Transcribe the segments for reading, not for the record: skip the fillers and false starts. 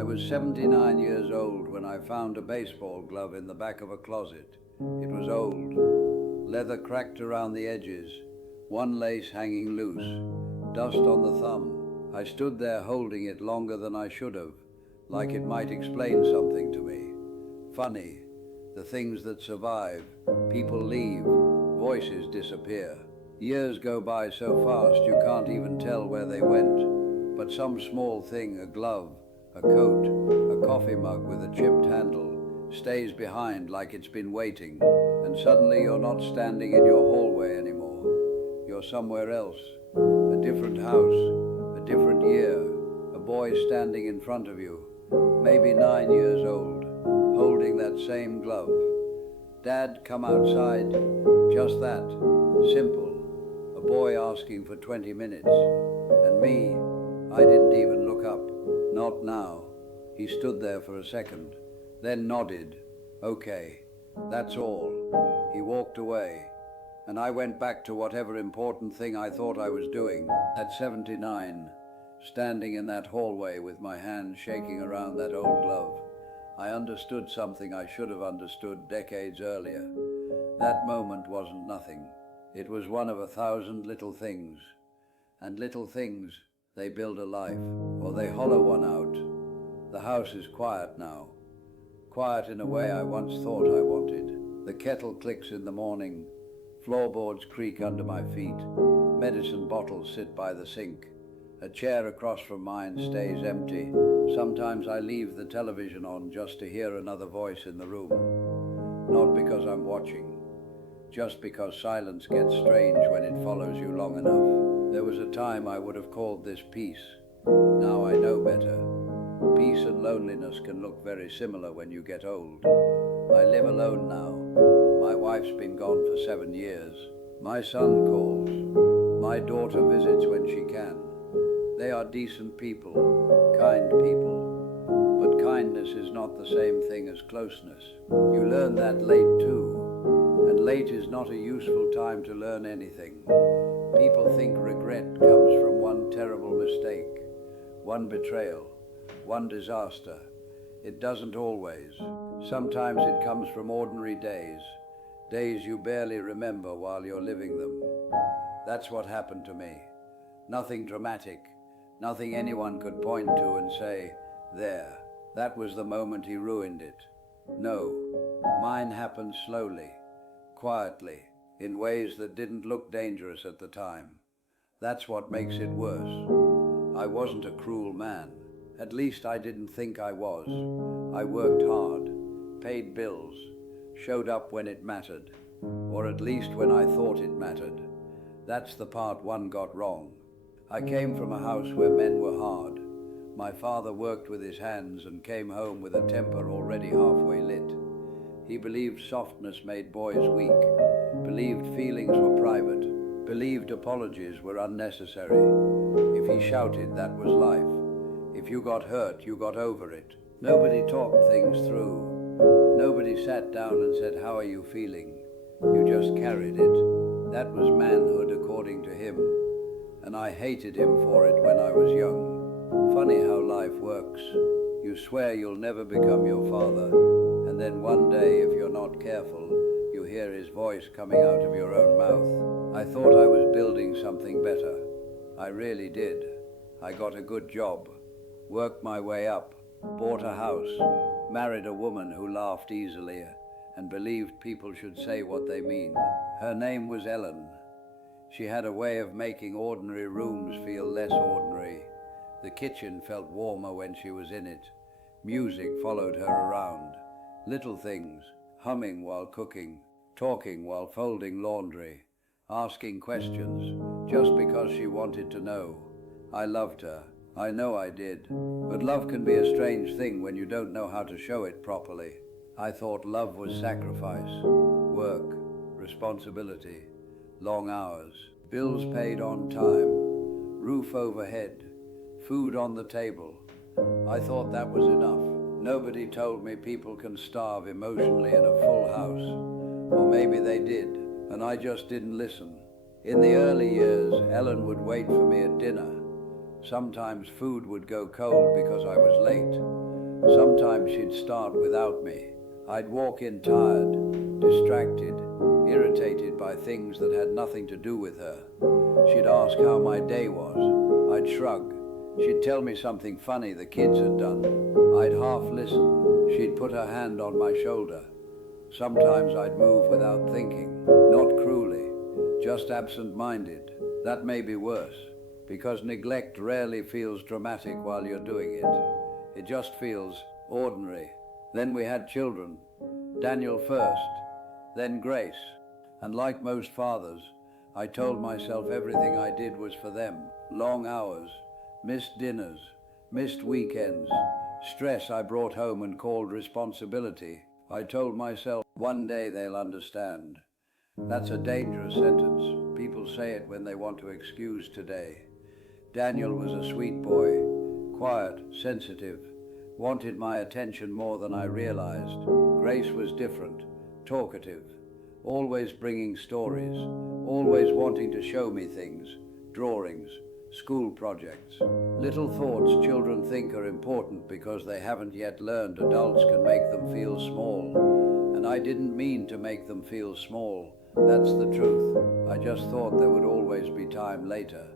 I was 79 years old when I found a baseball glove in the back of a closet. It was old, leather cracked around the edges, one lace hanging loose, dust on the thumb. I stood there holding it longer than I should have, like it might explain something to me. Funny, the things that survive, people leave, voices disappear. Years go by so fast you can't even tell where they went. But some small thing, a glove, a coat, a coffee mug with a chipped handle, stays behind like it's been waiting, and suddenly you're not standing in your hallway anymore. You're somewhere else, a different house, a different year, a boy standing in front of you, maybe 9 years old, holding that same glove. Dad, come outside. Just that, simple. A boy asking for 20 minutes. And me, I didn't even look up. Not now. He stood there for a second, then nodded. Okay, that's all. He walked away, and I went back to whatever important thing I thought I was doing. At 79, standing in that hallway with my hand shaking around that old glove, I understood something I should have understood decades earlier. That moment wasn't nothing. It was one of 1,000 little things. And little things, they build a life, or they hollow one out. The house is quiet now. Quiet in a way I once thought I wanted. The kettle clicks in the morning. Floorboards creak under my feet. Medicine bottles sit by the sink. A chair across from mine stays empty. Sometimes I leave the television on just to hear another voice in the room. Not because I'm watching, just because silence gets strange when it follows you long enough. There was a time I would have called this peace. Now I know better. Peace and loneliness can look very similar when you get old. I live alone now. My wife's been gone for 7 years. My son calls. My daughter visits when she can. They are decent people, kind people. But kindness is not the same thing as closeness. You learn that late too. And late is not a useful time to learn anything. People think regret comes from one terrible mistake, one betrayal, one disaster. It doesn't always. Sometimes it comes from ordinary days, days you barely remember while you're living them. That's what happened to me. Nothing dramatic, nothing anyone could point to and say, there, that was the moment he ruined it. No, mine happened slowly, quietly, in ways that didn't look dangerous at the time. That's what makes it worse. I wasn't a cruel man. At least I didn't think I was. I worked hard, paid bills, showed up when it mattered, or at least when I thought it mattered. That's the part one got wrong. I came from a house where men were hard. My father worked with his hands and came home with a temper already halfway lit. He believed softness made boys weak, believed feelings were private, believed apologies were unnecessary. If he shouted, that was life. If you got hurt, you got over it. Nobody talked things through. Nobody sat down and said, how are you feeling? You just carried it. That was manhood according to him. And I hated him for it when I was young. Funny how life works. You swear you'll never become your father, and then one day, if you're not careful, you hear his voice coming out of your own mouth. I thought I was building something better. I really did. I got a good job, worked my way up, bought a house, married a woman who laughed easily and believed people should say what they mean. Her name was Ellen. She had a way of making ordinary rooms feel less ordinary. The kitchen felt warmer when she was in it. Music followed her around. Little things, humming while cooking, talking while folding laundry, asking questions just because she wanted to know. I loved her. I know I did. But love can be a strange thing when you don't know how to show it properly. I thought love was sacrifice, work, responsibility, long hours, bills paid on time, roof overhead, food on the table. I thought that was enough. Nobody told me people can starve emotionally in a full house. Or maybe they did, and I just didn't listen. In the early years, Ellen would wait for me at dinner. Sometimes food would go cold because I was late. Sometimes she'd start without me. I'd walk in tired, distracted, irritated by things that had nothing to do with her. She'd ask how my day was. I'd shrug. She'd tell me something funny the kids had done. I'd half listen. She'd put her hand on my shoulder. Sometimes I'd move without thinking, not cruelly, just absent-minded. That may be worse, because neglect rarely feels dramatic while you're doing it. It just feels ordinary. Then we had children. Daniel first, then Grace. And like most fathers, I told myself everything I did was for them. Long hours, missed dinners, missed weekends, stress I brought home and called responsibility. I told myself, one day they'll understand. That's a dangerous sentence. People say it when they want to excuse today. Daniel was a sweet boy, quiet, sensitive, wanted my attention more than I realized. Grace was different, talkative, always bringing stories, always wanting to show me things, drawings, school projects. Little thoughts children think are important because they haven't yet learned adults can make them feel small. And I didn't mean to make them feel small. That's the truth. I just thought there would always be time later.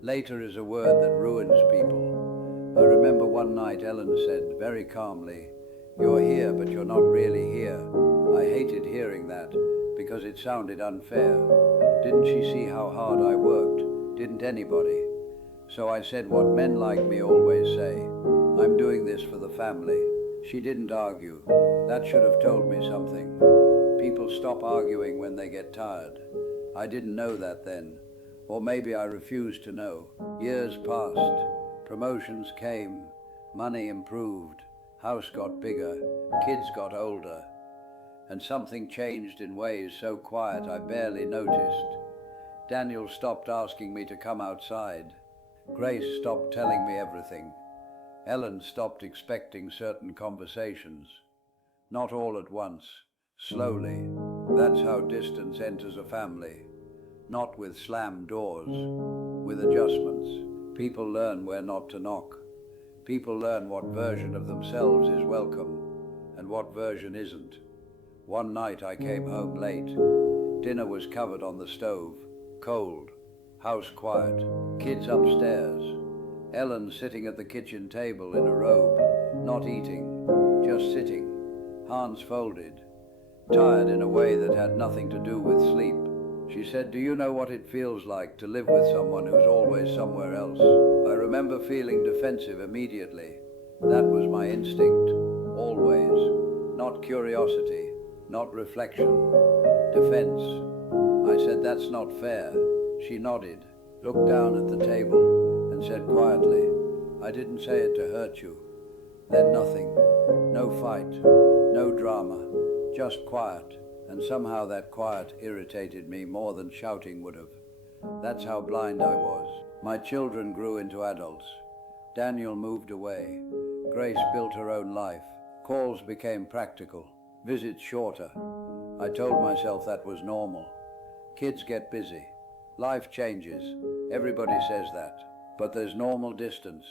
Later is a word that ruins people. I remember one night Ellen said very calmly, "You're here, but you're not really here." I hated hearing that because it sounded unfair. Didn't she see how hard I worked? Didn't anybody? So I said what men like me always say, "I'm doing this for the family." She didn't argue. That should have told me something. People stop arguing when they get tired. I didn't know that then. Or maybe I refused to know. Years passed. Promotions came. Money improved. House got bigger. Kids got older. And something changed in ways so quiet I barely noticed. Daniel stopped asking me to come outside. Grace stopped telling me everything. Ellen stopped expecting certain conversations. Not all at once. Slowly. That's how distance enters a family. Not with slammed doors. With adjustments. People learn where not to knock. People learn what version of themselves is welcome and what version isn't. One night I came home late. Dinner was covered on the stove. Cold. House quiet. Kids upstairs. Ellen sitting at the kitchen table in a robe. Not eating. Just sitting. Hands folded. Tired in a way that had nothing to do with sleep. She said, "Do you know what it feels like to live with someone who's always somewhere else?" I remember feeling defensive immediately. That was my instinct. Always. Not curiosity. Not reflection. Defense. I said, "That's not fair." She nodded, looked down at the table, and said quietly, "I didn't say it to hurt you." Then nothing. No fight. No drama. Just quiet. And somehow that quiet irritated me more than shouting would have. That's how blind I was. My children grew into adults. Daniel moved away. Grace built her own life. Calls became practical. Visits shorter. I told myself that was normal. Kids get busy. Life changes. Everybody says that. But there's normal distance.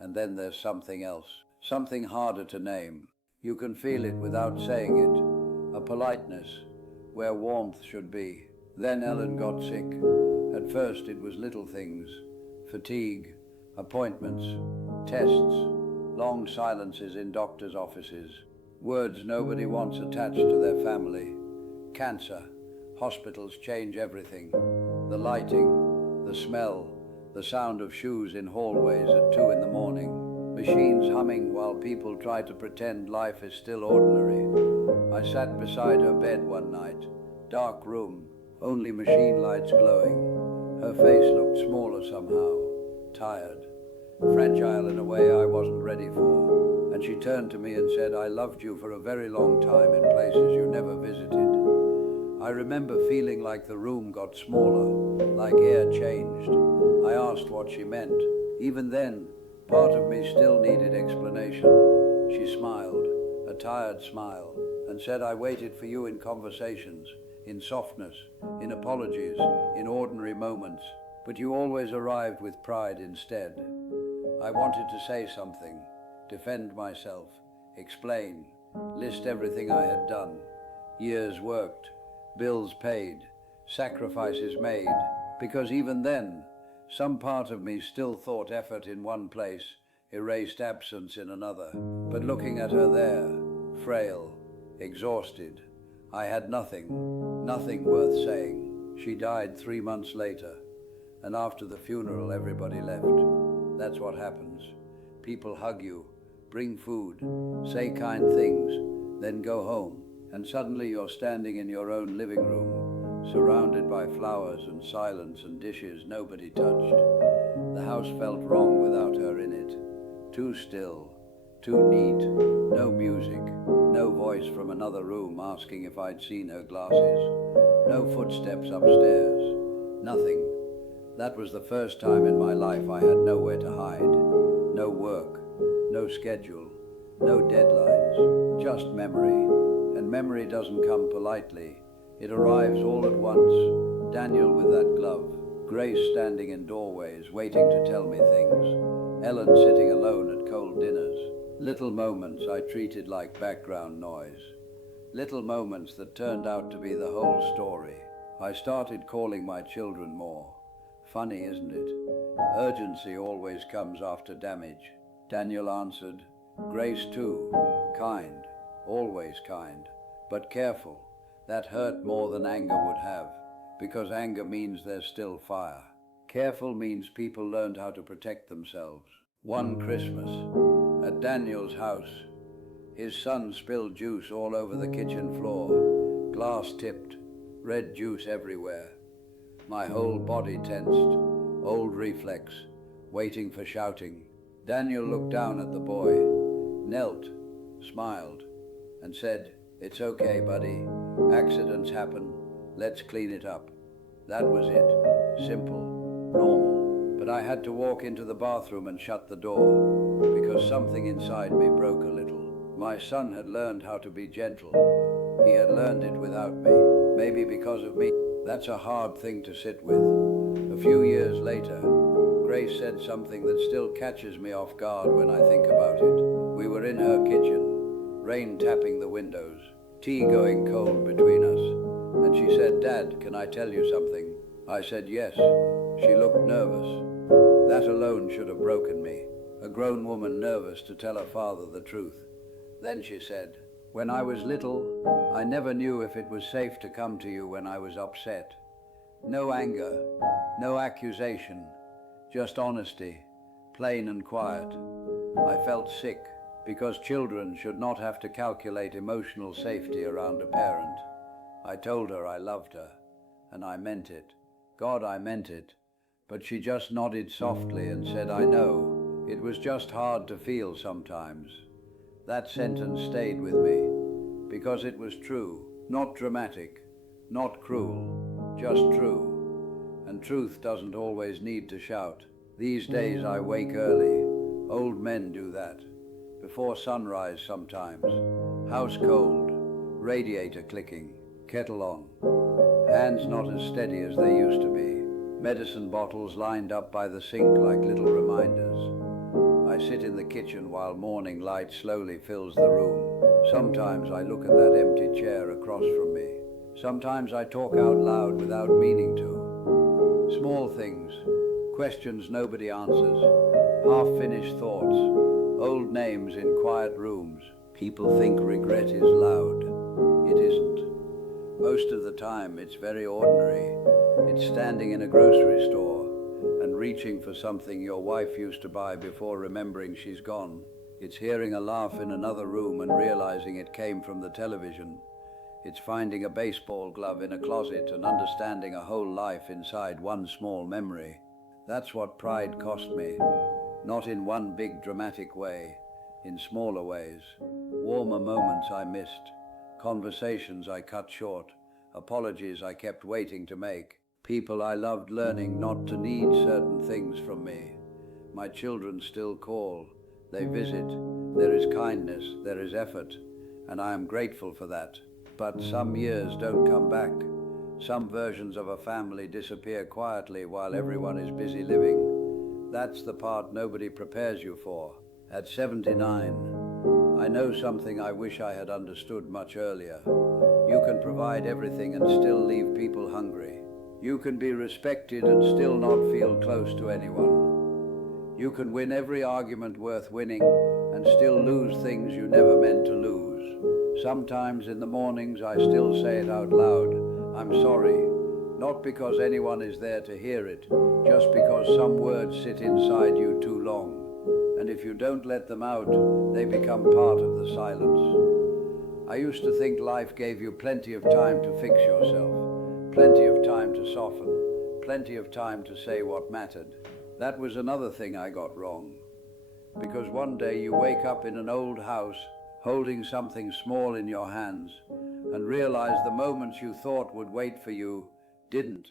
And then there's something else. Something harder to name. You can feel it without saying it. A politeness, where warmth should be. Then Ellen got sick. At first it was little things. Fatigue, appointments, tests, long silences in doctors' offices, words nobody wants attached to their family. Cancer, hospitals change everything. The lighting, the smell, the sound of shoes in hallways at 2 in the morning. Machines humming while people try to pretend life is still ordinary. I sat beside her bed one night. Dark room, only machine lights glowing. Her face looked smaller somehow. Tired. Fragile in a way I wasn't ready for. And she turned to me and said, "I loved you for a very long time in places you never visited." I remember feeling like the room got smaller, like air changed. I asked what she meant. Even then, part of me still needed explanation. She smiled, a tired smile, and said, "I waited for you in conversations, in softness, in apologies, in ordinary moments, but you always arrived with pride instead." I wanted to say something. defend myself, explain, list everything I had done. Years worked, bills paid, sacrifices made, because even then, some part of me still thought effort in one place erased absence in another. But looking at her there, frail, exhausted, I had nothing worth saying. She died 3 months later, and after the funeral everybody left. That's what happens. People hug you, bring food, say kind things, then go home, and suddenly you're standing in your own living room, surrounded by flowers and silence and dishes nobody touched. The house felt wrong without her in it. Too still, too neat, no music, no voice from another room asking if I'd seen her glasses, no footsteps upstairs, nothing. That was the first time in my life I had nowhere to hide, no work, no schedule, no deadlines, just memory. And memory doesn't come politely. It arrives all at once. Daniel with that glove, Grace standing in doorways waiting to tell me things, Ellen sitting alone at cold dinners. Little moments I treated like background noise. Little moments that turned out to be the whole story. I started calling my children more. Funny, isn't it? Urgency always comes after damage. Daniel answered. Grace too. Kind. Always kind. But careful. That hurt more than anger would have. Because anger means there's still fire. Careful means people learned how to protect themselves. One Christmas, at Daniel's house, his son spilled juice all over the kitchen floor. Glass tipped. Red juice everywhere. My whole body tensed. Old reflex. Waiting for shouting. Daniel looked down at the boy, knelt, smiled, and said, "It's okay, buddy. Accidents happen. Let's clean it up." That was it. Simple, normal. But I had to walk into the bathroom and shut the door, because something inside me broke a little. My son had learned how to be gentle. He had learned it without me, maybe because of me. That's a hard thing to sit with. A few years later, Grace said something that still catches me off guard when I think about it. We were in her kitchen, rain tapping the windows, tea going cold between us, and she said, "Dad, can I tell you something?" I said yes. She looked nervous. That alone should have broken me. A grown woman nervous to tell her father the truth. Then she said, "When I was little, I never knew if it was safe to come to you when I was upset. No anger, no accusation, just honesty, plain and quiet. I felt sick, because children should not have to calculate emotional safety around a parent. I told her I loved her, and I meant it. God, I meant it. But she just nodded softly and said, I know. It was just hard to feel sometimes." That sentence stayed with me, because it was true, not dramatic, not cruel, just true. And truth doesn't always need to shout. These days I wake early. Old men do that. Before sunrise sometimes. House cold, radiator clicking, kettle on. Hands not as steady as they used to be. Medicine bottles lined up by the sink like little reminders. I sit in the kitchen while morning light slowly fills the room. Sometimes I look at that empty chair across from me. Sometimes I talk out loud without meaning to. Small things, questions nobody answers, half-finished thoughts, old names in quiet rooms. People think regret is loud. It isn't. Most of the time it's very ordinary. It's standing in a grocery store and reaching for something your wife used to buy before remembering she's gone. It's hearing a laugh in another room and realizing it came from the television. It's finding a baseball glove in a closet and understanding a whole life inside one small memory. That's what pride cost me. Not in one big dramatic way, in smaller ways. Warmer moments I missed, conversations I cut short, apologies I kept waiting to make, people I loved learning not to need certain things from me. My children still call, they visit, there is kindness, there is effort, and I am grateful for that. But some years don't come back. Some versions of a family disappear quietly while everyone is busy living. That's the part nobody prepares you for. At 79, I know something I wish I had understood much earlier. You can provide everything and still leave people hungry. You can be respected and still not feel close to anyone. You can win every argument worth winning and still lose things you never meant to lose. Sometimes in the mornings I still say it out loud, I'm sorry, not because anyone is there to hear it, just because some words sit inside you too long. And if you don't let them out, they become part of the silence. I used to think life gave you plenty of time to fix yourself, plenty of time to soften, plenty of time to say what mattered. That was another thing I got wrong. Because one day you wake up in an old house, holding something small in your hands, and realize the moments you thought would wait for you didn't.